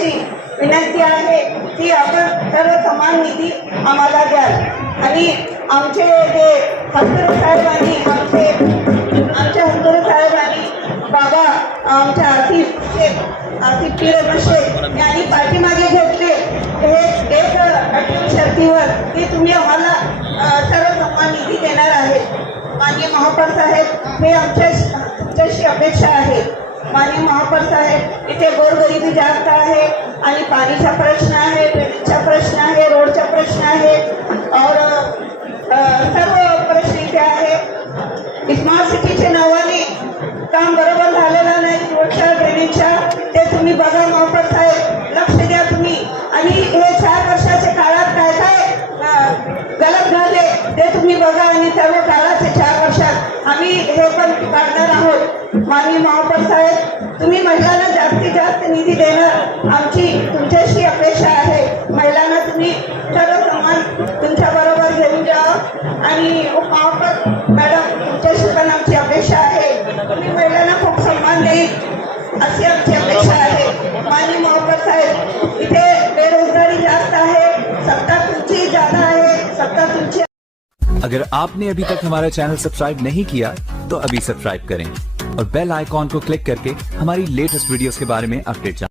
अशी विनंती आहे की आपण सर्व समान निधी आम्हाला द्याल आणि आमचे जे हस्तुरे साहेबांनी आमच्या हस्तुरे साहेबांनी बाबा आमच्या आसिफ पिरमशे यांनी पाठीमागे घेतले हे एक अटीव शर्तीवर की तुम्ही आम्हाला सर्व समान निधी देणार आहेत. माननीय महापौर साहेब हे तुमच्याशी अपेक्षा आहे. माननीय महापौर साहेब इथे गोरगरिबी जास्त आहे आणि पाणीचा प्रश्न आहे, ड्रेनेजचा प्रश्न आहे, रोडचा प्रश्न आहे और सर्व प्रश्न इथे आहे. स्मार्ट सिटीच्या नावाने काम बरोबर झालेलं नाही. रोडच्या ड्रेनेजच्या ते तुम्ही बघा महापौर साहेब, लक्ष द्या तुम्ही. आणि हे 4 वर्षाच्या काळात काय काय गलत झाले ते तुम्ही बघा आणि सर्व काळाचे 4 वर्षात आम्ही हे पण काढणार आहोत. माननीय महापौर साहेब तुम्ही महिलांना जास्तीत जास्त निधी देणं आमची तुमच्याशी अपेक्षा आहे. महिलांना तुम्ही सर्व समान तुमच्या बरोबर घेऊन जावं आणि महापौर मॅडम तुमच्याशी पण आमची अपेक्षा आहे. तुम्ही महिलांना खूप सन्मान देईल अशी आमची अपेक्षा आहे. माननीय महापौर साहेब इथे बेरोजगारी जास्त आहे, सत्ता तुमची ज्यादा आहे, सत्ता तुमची. अगर आपने अभी तक हमारा चैनल सब्सक्राइब नहीं किया तो अभी सब्सक्राइब करें और बेल आइकॉन को क्लिक करके हमारी लेटेस्ट वीडियोस के बारे में अपडेट जानें।